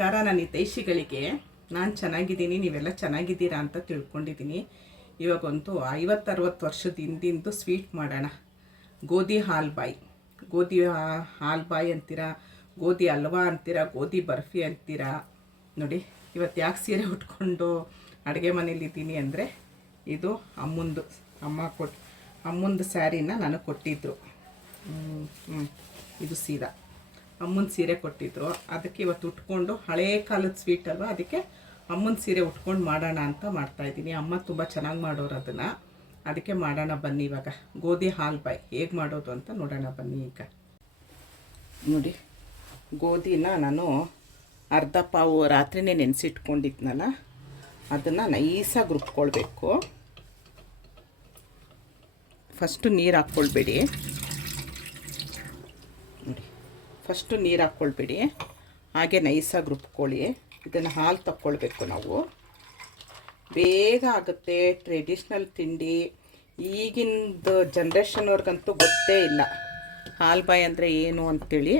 ನಮಸ್ಕಾರ ನನ್ನ ಹಿತೈಷಿಗಳಿಗೆ. ನಾನು ಚೆನ್ನಾಗಿದ್ದೀನಿ, ನೀವೆಲ್ಲ ಚೆನ್ನಾಗಿದ್ದೀರಾ ಅಂತ ತಿಳ್ಕೊಂಡಿದ್ದೀನಿ. ಇವಾಗಂತೂ 50-60 ವರ್ಷದ ಹಿಂದಿಂದು ಸ್ವೀಟ್ ಮಾಡೋಣ. ಗೋಧಿ ಹಾಲ್ಬಾಯಿ, ಗೋಧಿ ಹಾಲ್ಬಾಯಿ ಅಂತೀರಾ, ಗೋಧಿ ಹಲ್ವಾ ಅಂತೀರಾ, ಗೋಧಿ ಬರ್ಫಿ ಅಂತೀರಾ. ನೋಡಿ ಇವತ್ತು ಯಾಕೆ ಸೀರೆ ಉಟ್ಕೊಂಡು ಅಡುಗೆ ಮನೇಲಿದ್ದೀನಿ ಅಂದರೆ, ಇದು ಅಮ್ಮಂದು ಸ್ಯಾರಿನ ನನಗೆ ಕೊಟ್ಟಿದ್ದರು. ಇದು ಸೀದಾ ಅಮ್ಮನ ಸೀರೆ ಕೊಟ್ಟಿದ್ರು. ಅದಕ್ಕೆ ಇವತ್ತು ಉಟ್ಕೊಂಡು, ಹಳೇ ಕಾಲದ ಸ್ವೀಟ್ ಅಲ್ವಾ, ಅದಕ್ಕೆ ಅಮ್ಮನ ಸೀರೆ ಉಟ್ಕೊಂಡು ಮಾಡೋಣ ಅಂತ ಮಾಡ್ತಾಯಿದ್ದೀನಿ. ಅಮ್ಮ ತುಂಬ ಚೆನ್ನಾಗಿ ಮಾಡೋರು ಅದನ್ನು, ಅದಕ್ಕೆ ಮಾಡೋಣ ಬನ್ನಿ. ಇವಾಗ ಗೋಧಿ ಹಾಲ್ಬಾಯಿ ಹೇಗೆ ಮಾಡೋದು ಅಂತ ನೋಡೋಣ ಬನ್ನಿ. ಈಗ ನೋಡಿ, ಗೋಧಿನ ನಾನು ಅರ್ಧ ಪಾವು ರಾತ್ರಿನೇ ನೆನೆಸಿಟ್ಕೊಂಡಿದ್ನಲ್ಲ, ಅದನ್ನು ನೈಸಾಗಿ ರುಬ್ಕೊಳ್ಬೇಕು. ಫಸ್ಟು ನೀರು ಹಾಕ್ಕೊಳ್ಬೇಡಿ, ಫಸ್ಟು ನೀರು ಹಾಕ್ಕೊಳ್ಬೇಡಿ, ಹಾಗೆ ನೈಸಾಗಿ ರುಬ್ಕೊಳ್ಳಿ. ಇದನ್ನು ಹಾಲು ತಕ್ಕೊಳ್ಬೇಕು ನಾವು, ಬೇಗ ಆಗುತ್ತೆ. ಟ್ರೆಡಿಷ್ನಲ್ ತಿಂಡಿ, ಈಗಿಂದು ಜನ್ರೇಷನ್ವ್ರಿಗಂತೂ ಗೊತ್ತೇ ಇಲ್ಲ ಹಾಲ್ಬಾಯಿ ಅಂದರೆ ಏನು ಅಂಥೇಳಿ.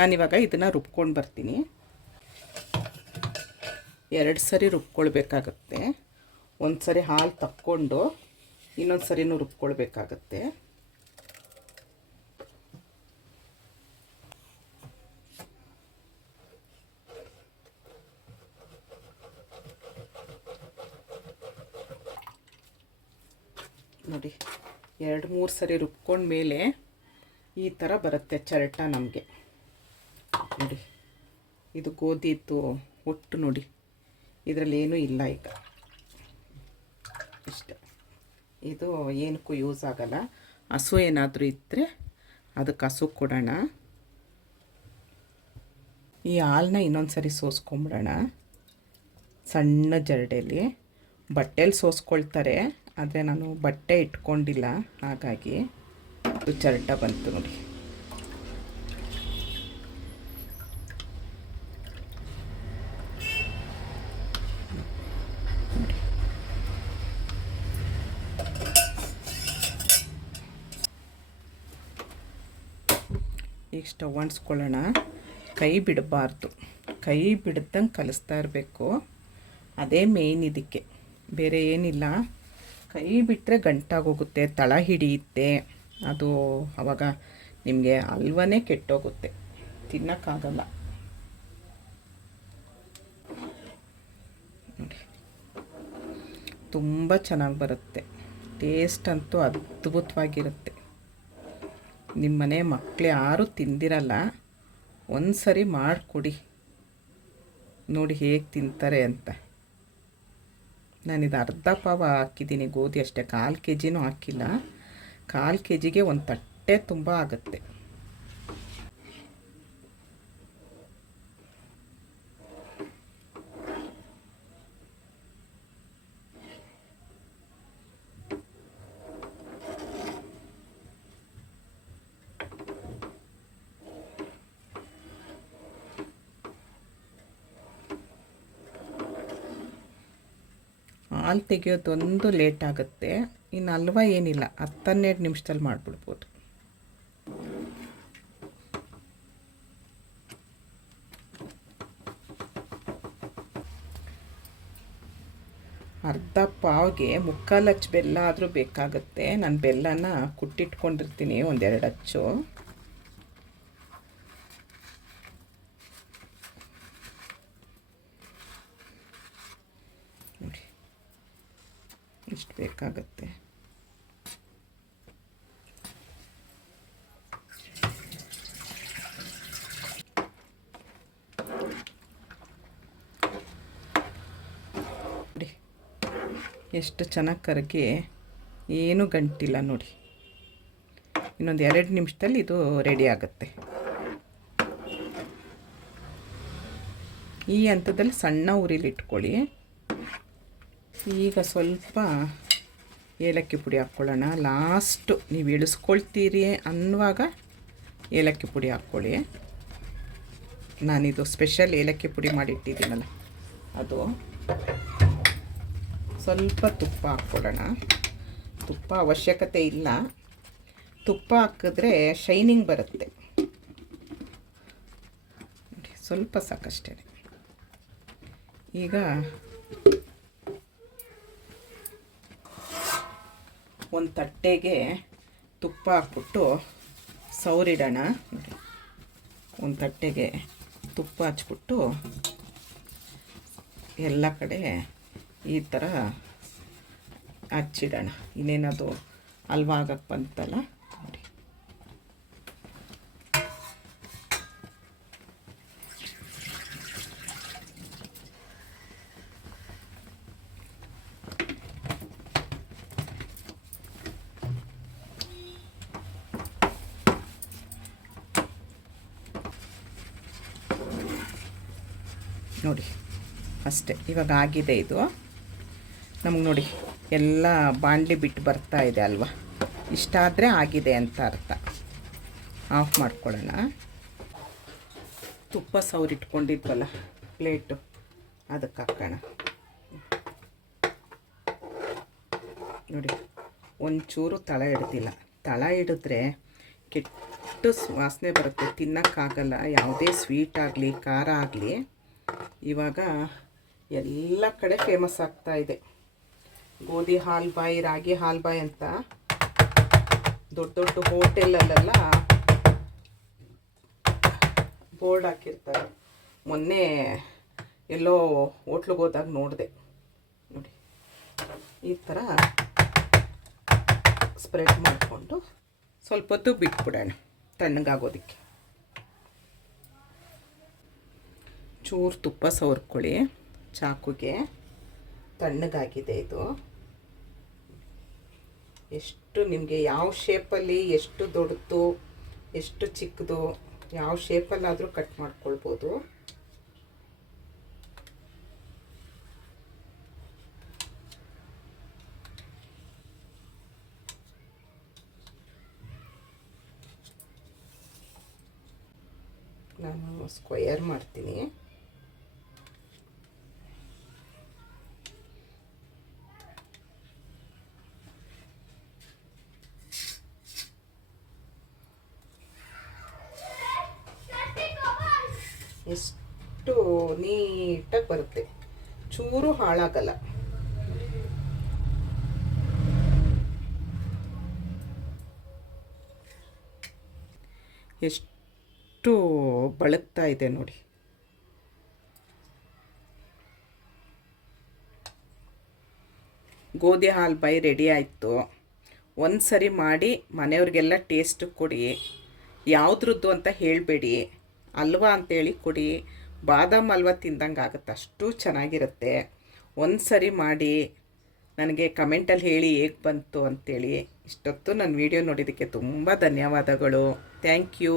ನಾನಿವಾಗ ಇದನ್ನು ರುಬ್ಕೊಂಡು ಬರ್ತೀನಿ. 2 ಸರಿ ರುಬ್ಕೊಳ್ಬೇಕಾಗತ್ತೆ. ಒಂದು ಸರಿ ಹಾಲು ತಕ್ಕೊಂಡು ಇನ್ನೊಂದು ಸರಿನೂ ರುಬ್ಕೊಳ್ಬೇಕಾಗತ್ತೆ. ನೋಡಿ, 2-3 ಸರಿ ರುಬ್ಕೊಂಡ್ಮೇಲೆ ಈ ಥರ ಬರುತ್ತೆ ಚರಟ ನಮಗೆ. ನೋಡಿ, ಇದು ಗೋಧಿದ್ದು ಒಟ್ಟು ನೋಡಿ, ಇದರಲ್ಲಿ ಏನೂ ಇಲ್ಲ ಈಗ. ಇಷ್ಟೆ, ಇದು ಏನಕ್ಕೂ ಯೂಸ್ ಆಗಲ್ಲ. ಹಸು ಏನಾದರೂ ಇದ್ದರೆ ಅದಕ್ಕೆ ಹಸು ಕೊಡೋಣ. ಈ ಹಾಲನ್ನ ಇನ್ನೊಂದು ಸರಿ ಸೋಸ್ಕೊಂಬಿಡೋಣ. ಸಣ್ಣ ಜರಡೆಯಲ್ಲಿ ಬಟ್ಟೆಲಿ ಸೋಸ್ಕೊಳ್ತಾರೆ, ಆದರೆ ನಾನು ಬಟ್ಟೆ ಇಟ್ಕೊಂಡಿಲ್ಲ, ಹಾಗಾಗಿ ಇದು ಚರಟ ಬಂತು ನೋಡಿ. ಈಗ ಸ್ಟವ್ ಅಂಟಿಸ್ಕೊಳ್ಳೋಣ. ಕೈ ಬಿಡಬಾರ್ದು, ಕೈ ಬಿಡ್ದಂಗೆ ಕಲಿಸ್ತಾ ಇರಬೇಕು. ಅದೇ ಮೇಯ್ನ್ ಇದಕ್ಕೆ, ಬೇರೆ ಏನಿಲ್ಲ. ಕೈ ಬಿಟ್ಟರೆ ಗಂಟಾಗೋಗುತ್ತೆ, ತಳ ಹಿಡಿಯುತ್ತೆ. ಅದು ಆವಾಗ ನಿಮಗೆ ಹಲ್ವನೇ ಕೆಟ್ಟೋಗುತ್ತೆ, ತಿನ್ನೋಕ್ಕಾಗಲ್ಲ. ನೋಡಿ, ತುಂಬ ಚೆನ್ನಾಗಿ ಬರುತ್ತೆ. ಟೇಸ್ಟ್ ಅಂತೂ ಅದ್ಭುತವಾಗಿರುತ್ತೆ. ನಿಮ್ಮನೆ ಮಕ್ಕಳು ಯಾರೂ ತಿಂದಿರಲ್ಲ, ಒಂದು ಸರಿ ಮಾಡಿಕೊಡಿ, ನೋಡಿ ಹೇಗೆ ತಿಂತಾರೆ ಅಂತ. ನಾನಿದು ಅರ್ಧ ಪಾವ ಹಾಕಿದ್ದೀನಿ ಗೋಧಿ ಅಷ್ಟೇ, 1/4 kg ಹಾಕಿಲ್ಲ. 1/4 kgಗೆ ಒಂದು ತಟ್ಟೆ ತುಂಬ ಆಗುತ್ತೆ. ಹಾಲು ತೆಗೆಯೋದೊಂದು ಲೇಟ್ ಆಗುತ್ತೆ. ಇನ್ನು ಹಲ್ವಾ ಏನಿಲ್ಲ, 10-12 ನಿಮಿಷದಲ್ಲಿ ಮಾಡಿಬಿಡ್ಬೋದು. ಅರ್ಧ ಪಾವ್ಗೆ 3/4 ಅಚ್ಚು ಬೆಲ್ಲ ಆದರೂ ಬೇಕಾಗುತ್ತೆ. ನಾನು ಬೆಲ್ಲನ ಕುಟ್ಟಿಟ್ಕೊಂಡಿರ್ತೀನಿ, 1-2 ಅಚ್ಚು. ನೋಡಿ, ಇಷ್ಟು ಬೇಕಾಗತ್ತೆ. ನೋಡಿ ಎಷ್ಟು ಚೆನ್ನಾಗಿ ಕರಗಿ, ಏನೂ ಗಂಟಿಲ್ಲ ನೋಡಿ. ಇನ್ನೊಂದು 2 ನಿಮಿಷದಲ್ಲಿ ಇದು ರೆಡಿ ಆಗುತ್ತೆ. ಈ ಹಂತದಲ್ಲಿ ಸಣ್ಣ ಉರಿಲಿ ಇಟ್ಕೊಳ್ಳಿ. ಈಗ ಸ್ವಲ್ಪ ಏಲಕ್ಕಿ ಪುಡಿ ಹಾಕ್ಕೊಳ್ಳೋಣ. ಲಾಸ್ಟು ನೀವು ಇಳಿಸ್ಕೊಳ್ತೀರಿ ಅನ್ನುವಾಗ ಏಲಕ್ಕಿ ಪುಡಿ ಹಾಕ್ಕೊಳ್ಳಿ. ನಾನಿದು ಸ್ಪೆಷಲ್ ಏಲಕ್ಕಿ ಪುಡಿ ಮಾಡಿಟ್ಟಿದ್ದೀನಲ್ಲ ಅದು. ಸ್ವಲ್ಪ ತುಪ್ಪ ಹಾಕ್ಕೊಳ್ಳೋಣ. ತುಪ್ಪ ಅವಶ್ಯಕತೆ ಇಲ್ಲ, ತುಪ್ಪ ಹಾಕಿದ್ರೆ ಶೈನಿಂಗ್ ಬರುತ್ತೆ. ಸ್ವಲ್ಪ ಸಾಕಷ್ಟೇ. ಈಗ ಒಂದು ತಟ್ಟೆಗೆ ತುಪ್ಪ ಹಾಕ್ಬಿಟ್ಟು ಸೌರಿಡೋಣ. ನೋಡಿ, ಒಂದು ತಟ್ಟೆಗೆ ತುಪ್ಪ ಹಚ್ಬಿಟ್ಟು ಎಲ್ಲ ಕಡೆ ಈ ಥರ ಹಚ್ಚಿಡೋಣ. ಇನ್ನೇನದು ಹಲ್ವಾ ಆಗಕ್ಕೆ ಬಂತಲ್ಲ ನೋಡಿ. ನೋಡಿ ಅಷ್ಟೇ, ಇವಾಗ ಆಗಿದೆ ಇದು. ನಮ್ಗೆ ನೋಡಿ ಎಲ್ಲ ಬಾಣಲಿ ಬಿಟ್ಟು ಬರ್ತಾ ಇದೆ ಅಲ್ವಾ, ಇಷ್ಟಾದರೆ ಆಗಿದೆ ಅಂತ ಅರ್ಥ. ಆಫ್ ಮಾಡ್ಕೊಳ್ಳೋಣ. ತುಪ್ಪ ಸೌರಿಟ್ಕೊಂಡಿದ್ವಲ್ಲ ಪ್ಲೇಟು, ಅದಕ್ಕೆ ಹಾಕೋಣ. ನೋಡಿ, ಒಂಚೂರು ತಳ ಹಿಡ್ದಿಲ್ಲ. ತಳ ಹಿಡಿದ್ರೆ ಕೆಟ್ಟು ವಾಸನೆ ಬರುತ್ತೆ, ತಿನ್ನೋಕ್ಕಾಗಲ್ಲ. ಯಾವುದೇ ಸ್ವೀಟ್ ಆಗಲಿ ಖಾರ ಆಗಲಿ ಇವಾಗ ಎಲ್ಲ ಕಡೆ ಫೇಮಸ್ ಆಗ್ತಾ ಇದೆ. ಗೋಧಿ ಹಾಲ್ಬಾಯಿ, ರಾಗಿ ಹಾಲ್ಬಾಯಿ ಅಂತ ದೊಡ್ಡ ದೊಡ್ಡ ಹೋಟೆಲಲ್ಲೆಲ್ಲ ಬೋರ್ಡ್ ಹಾಕಿರ್ತಾರೆ. ಮೊನ್ನೆ ಎಲ್ಲೋ ಹೋಟ್ಲಿಗೆ ಹೋದಾಗ ನೋಡಿದೆ. ನೋಡಿ, ಈ ಥರ ಸ್ಪ್ರೆಡ್ ಮಾಡಿಕೊಂಡು ಸ್ವಲ್ಪ ಹೊತ್ತು ಬಿಟ್ಬಿಡೋಣ ತಣ್ಣಗಾಗೋದಕ್ಕೆ. ಚೂರು ತುಪ್ಪ ಸವರ್ಕೊಳ್ಳಿ ಚಾಕುಗೆ. ತಣ್ಣಗಾಗಿದೆ ಇದು. ಎಷ್ಟು ನಿಮಗೆ ಯಾವ ಶೇಪಲ್ಲಿ, ಎಷ್ಟು ದೊಡ್ಡದು ಎಷ್ಟು ಚಿಕ್ಕದು, ಯಾವ ಶೇಪಲ್ಲಾದರೂ ಕಟ್ ಮಾಡ್ಕೊಳ್ಬೋದು. ನಾನು ಸ್ಕ್ವಯರ್ ಮಾಡ್ತೀನಿ. ಎಷ್ಟು ನೀಟಾಗಿ ಬರುತ್ತೆ, ಚೂರು ಹಾಳಾಗಲ್ಲ. ಎಷ್ಟು ಬಳುಕ್ತಾ ಇದೆ ನೋಡಿ. ಗೋಧಿ ಹಾಲ್ಬಾಯಿ ರೆಡಿ ಆಯಿತು. ಒಂದು ಸರಿ ಮಾಡಿ ಮನೆಯವ್ರಿಗೆಲ್ಲ ಟೇಸ್ಟ್ ಕೊಡಿ. ಯಾವುದ್ರದ್ದು ಅಂತ ಹೇಳಬೇಡಿ, ಹಲ್ವಾ ಅಂತೇಳಿ ಕೊಡಿ. ಬಾದಾಮ್ ಹಲ್ವಾ ತಿಂದಂಗೆ ಆಗುತ್ತೆ, ಅಷ್ಟು ಚೆನ್ನಾಗಿರುತ್ತೆ. ಒಂದು ಸರಿ ಮಾಡಿ ನನಗೆ ಕಮೆಂಟಲ್ಲಿ ಹೇಳಿ ಹೇಗೆ ಬಂತು ಅಂಥೇಳಿ. ಇಷ್ಟೊತ್ತು ನನ್ನ ವೀಡಿಯೋ ನೋಡಿದ್ದಕ್ಕೆ ತುಂಬ ಧನ್ಯವಾದಗಳು. Thank you.